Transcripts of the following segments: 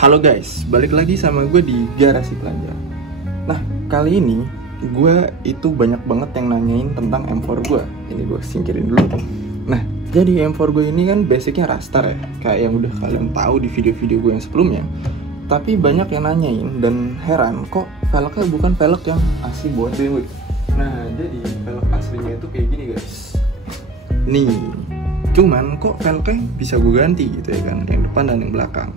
Halo guys, balik lagi sama gue di Garasi Pelajar. Nah, kali ini gue itu banyak banget yang nanyain tentang M4 gue. Ini gue singkirin dulu. Nah, jadi M4 gue ini kan basicnya Rastar ya, kayak yang udah kalian tahu di video-video gue yang sebelumnya. Tapi banyak yang nanyain dan heran, kok velgnya bukan velg yang asli buat BMW. Nah, jadi velg aslinya itu kayak gini guys. Nih, cuman kok velgnya bisa gue ganti gitu ya kan, yang depan dan yang belakang.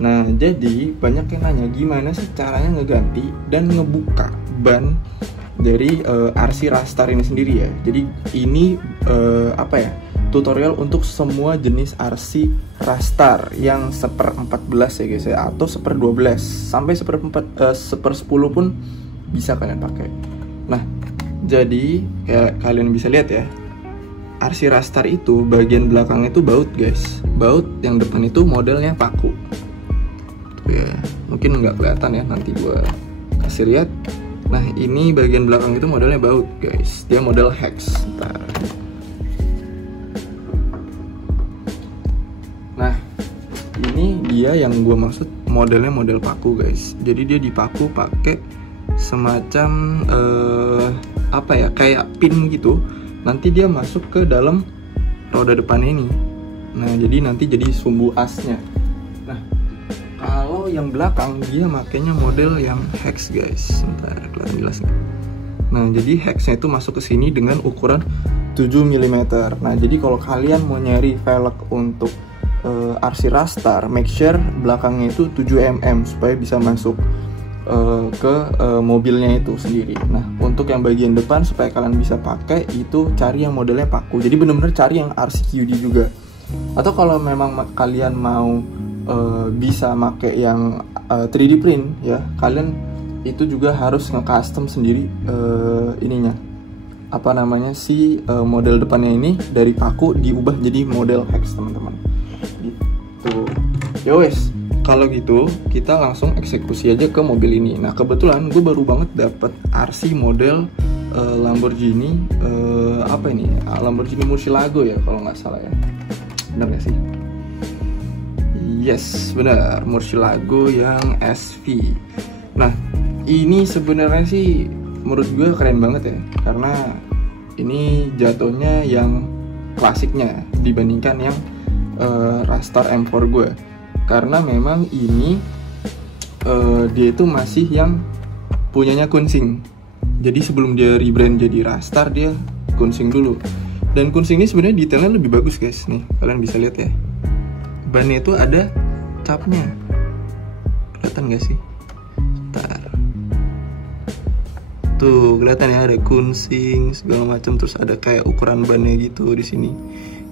Nah, jadi banyak yang nanya gimana sih caranya ngeganti dan ngebuka ban dari RC Rastar ini sendiri ya. Jadi ini tutorial untuk semua jenis RC Rastar yang 1/14 ya guys ya, atau 1/12 sampai 1/10 pun bisa kalian pakai. Nah, jadi kayak kalian bisa lihat ya, RC Rastar itu bagian belakang itu baut guys. Baut yang depan itu modelnya paku. Ya, mungkin nggak kelihatan ya, nanti gue kasih lihat. Nah, ini bagian belakang itu modelnya baut guys, dia model hex. Nah, ini dia yang gue maksud modelnya model paku guys. Jadi dia dipaku pakai semacam kayak pin gitu. Nanti dia masuk ke dalam roda depan ini. Nah, jadi nanti jadi sumbu asnya. Nah, kalau yang belakang dia makainya model yang hex guys. Ntar kelihatan jelas nih. Nah, jadi hexnya itu masuk ke sini dengan ukuran 7 mm. Nah, jadi kalau kalian mau nyari velg untuk RC Rastar, make sure belakangnya itu 7 mm supaya bisa masuk ke mobilnya itu sendiri. Nah, untuk yang bagian depan supaya kalian bisa pakai itu cari yang modelnya paku. Jadi bener-bener cari yang RCQD juga. Atau kalau memang kalian mau bisa make yang 3D print ya, kalian itu juga harus nge-custom sendiri ininya, model depannya ini dari paku diubah jadi model hex teman-teman gitu. Ya wes, kalau gitu kita langsung eksekusi aja ke mobil ini. Nah, kebetulan gue baru banget dapet RC model Lamborghini Lamborghini Murcielago ya kalau nggak salah ya, benar nggak sih? Yes, benar, Murcielago yang SV. Nah, ini sebenarnya sih menurut gue keren banget ya, karena ini jatuhnya yang klasiknya dibandingkan yang Rastar M4 gue. Karena memang ini dia itu masih yang punyanya Kunsing. Jadi sebelum dia rebrand jadi Rastar, dia Kunsing dulu. Dan Kunsing ini sebenarnya detailnya lebih bagus guys. Nih, kalian bisa lihat ya. Bannya itu ada capnya, kelihatan gak sih? Bentar. Tuh kelihatan ya, ada Kunsing segala macam, terus ada kayak ukuran bannya gitu di sini,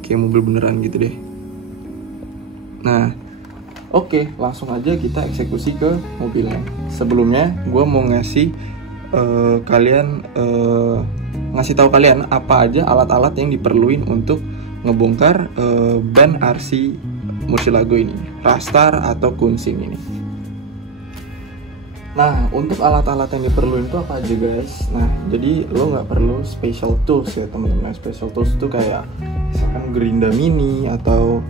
kayak mobil beneran gitu deh. Nah, oke, langsung aja kita eksekusi ke mobilnya. Sebelumnya gue mau ngasih tahu kalian apa aja alat-alat yang diperluin untuk ngebongkar ban RC Murcielago ini, Rastar atau Kunsing ini. Nah, untuk alat-alat yang diperluin itu apa aja guys? Nah, jadi lo nggak perlu special tools ya teman-teman. Special tools itu kayak misalkan gerinda mini atau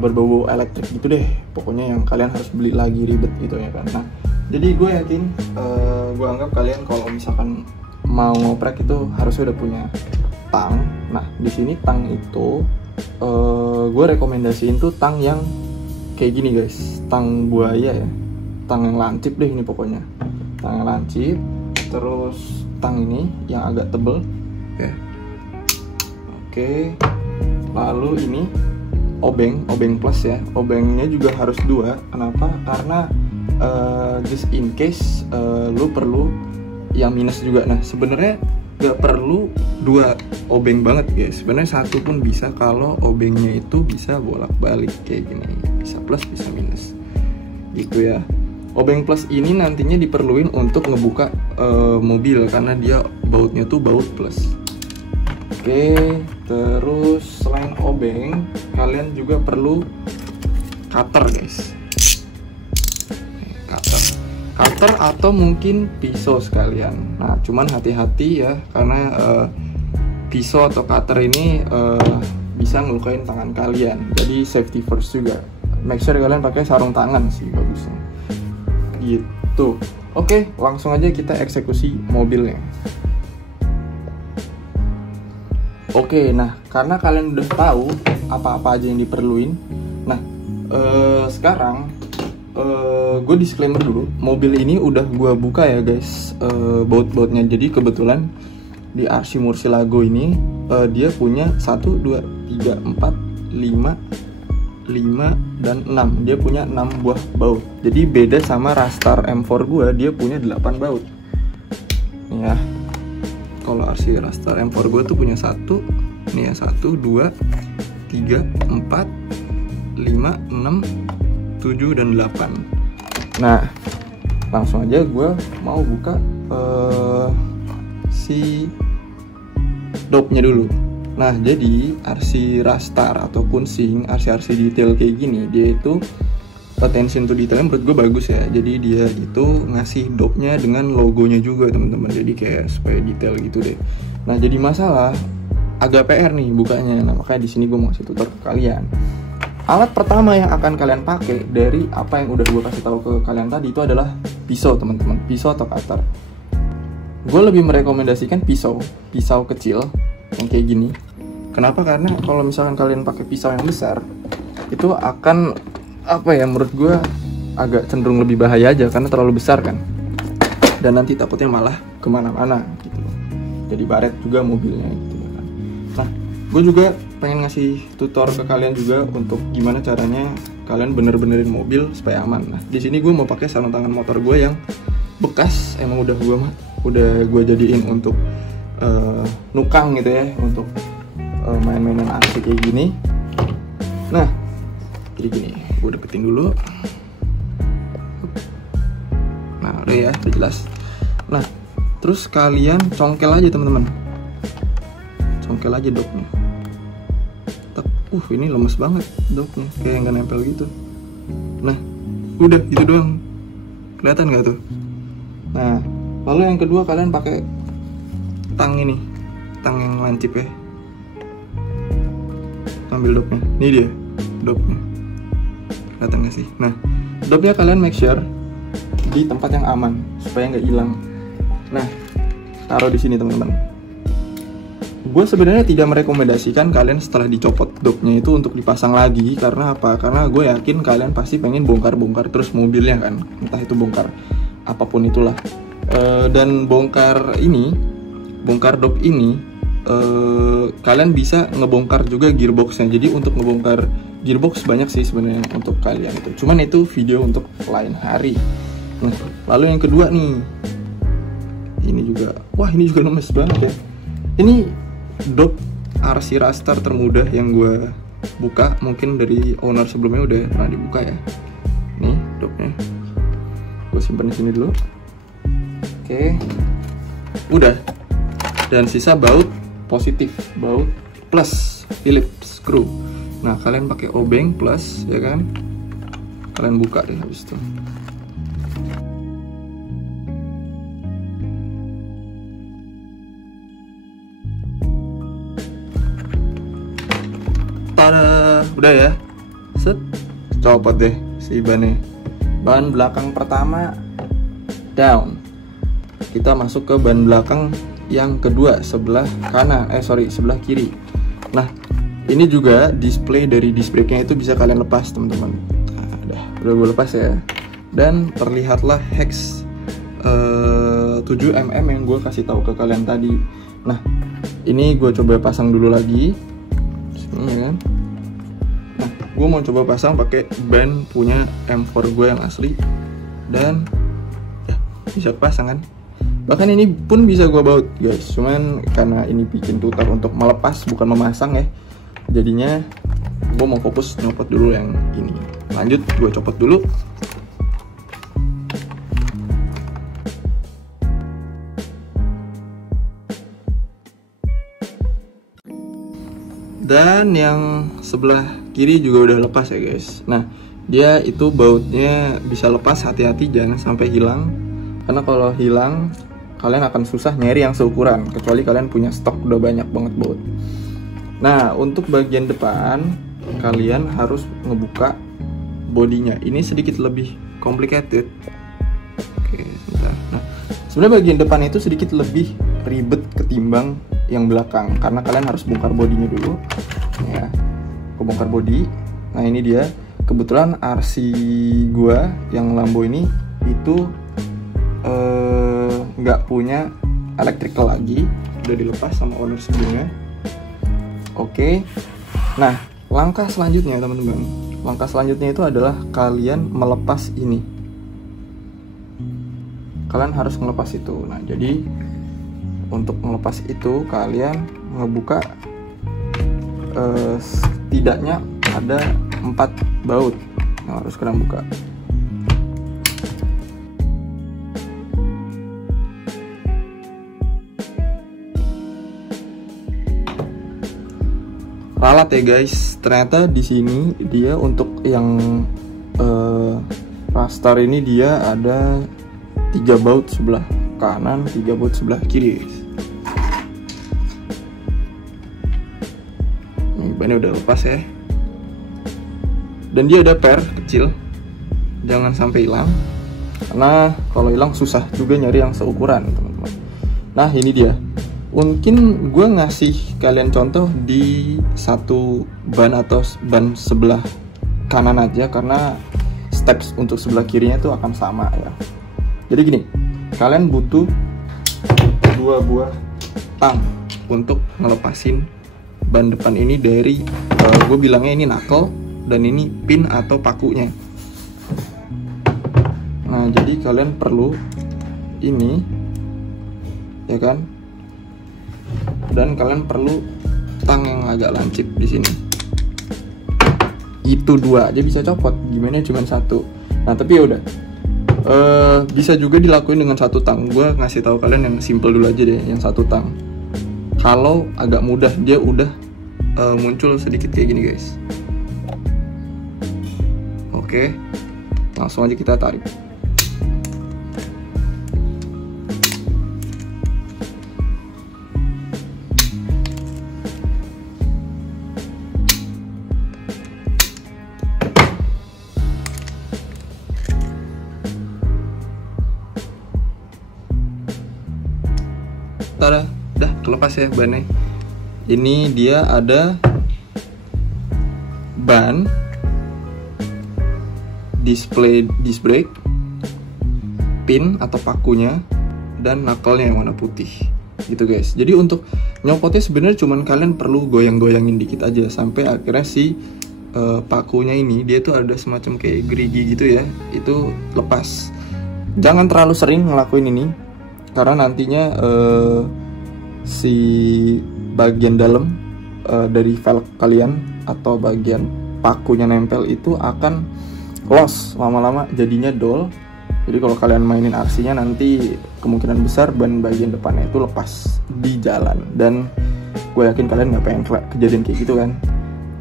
berbau elektrik gitu deh. Pokoknya yang kalian harus beli lagi ribet gitu ya kan. Nah, jadi gue yakin, gue anggap kalian kalau misalkan mau ngoprek itu harusnya udah punya tang. Nah, di sini tang itu gue rekomendasiin tuh tang yang kayak gini guys, tang buaya ya, tang yang lancip deh ini pokoknya, tang yang lancip. Terus tang ini yang agak tebel ya. Oke, lalu ini obeng plus ya, obengnya juga harus 2. Kenapa? Karena just in case lu perlu yang minus juga. Nah, sebenarnya gak perlu 2 obeng banget guys, sebenarnya 1 pun bisa kalau obengnya itu bisa bolak-balik kayak gini, bisa plus bisa minus gitu ya. Obeng plus ini nantinya diperluin untuk ngebuka mobil karena dia bautnya tuh baut plus. Oke, terus selain obeng kalian juga perlu cutter guys, cutter atau mungkin pisau sekalian. Nah, cuman hati-hati ya, karena pisau atau cutter ini bisa ngelukain tangan kalian. Jadi safety first juga make sure kalian pakai sarung tangan sih bagusnya gitu. Oke, langsung aja kita eksekusi mobilnya. Oke, nah karena kalian udah tahu apa-apa aja yang diperluin, nah sekarang gue disclaimer dulu, mobil ini udah gue buka ya guys, baut-bautnya. Jadi kebetulan di RC Murcielago ini dia punya 1, 2, 3, 4, 5 dan 6. Dia punya 6 buah baut. Jadi beda sama Rastar M4 gue, dia punya 8 baut. Nih ya, kalau RC Rastar M4 gue tuh punya 1, nih ya, 1, 2, 3, 4, 5, 6, 7 dan 8. Nah, langsung aja gue mau buka si dopnya dulu. Nah, jadi RC Rastar atau Kunsing, RC detail kayak gini, dia itu attention to detailnya menurut gue bagus ya. Jadi dia itu ngasih dopnya dengan logonya juga teman-teman. Jadi kayak supaya detail gitu deh. Nah, jadi masalah agak PR nih bukanya. Nah, makanya di sini gue mau kasih tutor ke kalian. Alat pertama yang akan kalian pakai dari apa yang udah gue kasih tahu ke kalian tadi itu adalah pisau teman-teman, pisau atau cutter. Gue lebih merekomendasikan pisau kecil yang kayak gini. Kenapa? Karena kalau misalkan kalian pakai pisau yang besar, itu akan apa ya? Menurut gue agak cenderung lebih bahaya aja karena terlalu besar kan. Dan nanti takutnya malah kemana-mana gitu. Jadi baret juga mobilnya gitu kan. Nah, gue juga pengen ngasih tutor ke kalian juga untuk gimana caranya kalian bener-benerin mobil supaya aman. Nah, di sini gue mau pakai sarung tangan motor gue yang bekas, emang udah gue jadiin untuk nukang gitu ya, untuk main-mainan RC kayak gini. Nah, jadi gini, gue deketin dulu. Nah, udah ya, udah jelas. Nah, terus kalian congkel aja teman-teman, congkel aja dopnya. Ini lemes banget dopnya, kayak nggak nempel gitu. Nah, udah gitu doang. Kelihatan nggak tuh? Nah, lalu yang kedua kalian pakai tang ini, tang yang lancip ya. Ambil dopnya, ini dia dopnya. Kelihatan nggak sih? Nah, dopnya kalian make sure di tempat yang aman supaya nggak hilang. Nah, taruh di sini teman-teman. Gue sebenarnya tidak merekomendasikan kalian setelah dicopot dopnya itu untuk dipasang lagi. Karena apa? Karena gue yakin kalian pasti pengen bongkar-bongkar terus mobilnya kan, entah itu bongkar apapun itulah. Dan bongkar dop ini kalian bisa ngebongkar juga gearboxnya. Jadi untuk ngebongkar gearbox banyak sih sebenarnya untuk kalian itu. Cuman itu video untuk lain hari. Nah, lalu yang kedua nih, ini juga, wah ini juga lemes banget ya. Ini dop RC Rastar termudah yang gue buka, mungkin dari owner sebelumnya udah pernah dibuka ya. Nih dopnya, gue simpan di sini dulu. Oke, udah. Dan sisa baut positif, baut plus Phillips screw. Nah, kalian pakai obeng plus ya kan, kalian buka deh habis itu. Udah ya, set, copot deh si bannya. Ban belakang pertama down. Kita masuk ke ban belakang yang kedua, sebelah kanan, sebelah kiri. Nah, ini juga display dari disc brake-nya itu bisa kalian lepas teman-teman. Nah, udah gue lepas ya. Dan terlihatlah hex 7mm yang gue kasih tahu ke kalian tadi. Nah, ini gue coba pasang dulu lagi. Sini ya kan. Nah, gue mau coba pasang pakai ban punya M4 gue yang asli. Dan ya, bisa pasang kan. Bahkan ini pun bisa gue baut guys. Cuman karena ini bikin tutor untuk melepas bukan memasang ya, jadinya gue mau fokus nyopot dulu yang ini. Lanjut, gue copot dulu. Dan yang sebelah kiri juga udah lepas ya guys. Nah, dia itu bautnya bisa lepas, hati-hati jangan sampai hilang. Karena kalau hilang kalian akan susah nyari yang seukuran, kecuali kalian punya stok udah banyak banget baut. Nah, untuk bagian depan kalian harus ngebuka bodinya. Ini sedikit lebih complicated. Oke, sebentar. Nah, sebenarnya bagian depan itu sedikit lebih ribet ketimbang yang belakang, karena kalian harus bongkar bodinya dulu. Ya, aku bongkar body. Nah, ini dia. Kebetulan RC gua yang Lambo ini itu nggak punya electrical lagi, udah dilepas sama owner sebelumnya. Oke. Nah, langkah selanjutnya teman-teman, langkah selanjutnya itu adalah kalian melepas ini. Kalian harus melepas itu. Nah, jadi untuk melepas itu kalian ngebuka setidaknya ada 4 baut. Nah, harus kalian buka. Ralat ya guys, ternyata di sini dia untuk yang Rastar ini dia ada 3 baut sebelah kanan, 3 baut sebelah kiri guys. Ini bannya udah lepas ya. Dan dia ada per kecil, jangan sampai hilang, karena kalau hilang susah juga nyari yang seukuran teman-teman. Nah, ini dia. Mungkin gue ngasih kalian contoh di satu ban atau ban sebelah kanan aja, karena steps untuk sebelah kirinya itu akan sama ya. Jadi gini, kalian butuh 2 buah tang untuk ngelepasin ban depan ini dari gue bilangnya ini knuckle, dan ini pin atau pakunya. Nah, jadi kalian perlu ini ya kan, dan kalian perlu tang yang agak lancip di sini. Itu 2 aja bisa copot, gimana cuma 1. Nah, tapi ya udah, bisa juga dilakuin dengan 1 tang. Gue ngasih tahu kalian yang simple dulu aja deh, yang 1 tang. Kalau agak mudah, dia udah muncul sedikit kayak gini guys. Oke, langsung aja kita tarik. Tada, dah kelepas ya bannya. Ini dia ada ban, display disc brake, pin atau pakunya, dan knuckle-nya yang warna putih gitu guys. Jadi untuk nyopotnya sebenarnya cuman kalian perlu goyang-goyangin dikit aja sampai akhirnya si pakunya ini dia tuh ada semacam kayak gerigi gitu ya, itu lepas. Jangan terlalu sering ngelakuin ini, karena nantinya si bagian dalam dari velg kalian atau bagian pakunya nempel itu akan loss lama-lama, jadinya dull. Jadi kalau kalian mainin RC-nya nanti kemungkinan besar ban bagian depannya itu lepas di jalan, dan gue yakin kalian nggak pengen kejadian kayak gitu kan.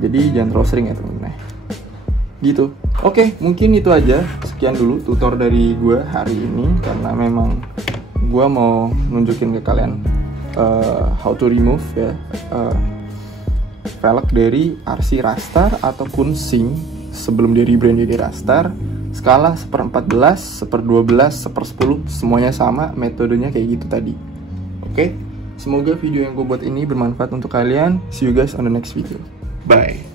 Jadi jangan terlalu sering ya temen-temen gitu. Oke, mungkin itu aja, sekian dulu tutor dari gue hari ini, karena memang gue mau nunjukin ke kalian how to remove ya velg dari RC Rastar ataupun Sing sebelum dia rebrand jadi Rastar. Skala 1/14, 1/12, 1/10 semuanya sama, metodenya kayak gitu tadi. Oke, semoga video yang gue buat ini bermanfaat untuk kalian. See you guys on the next video. Bye.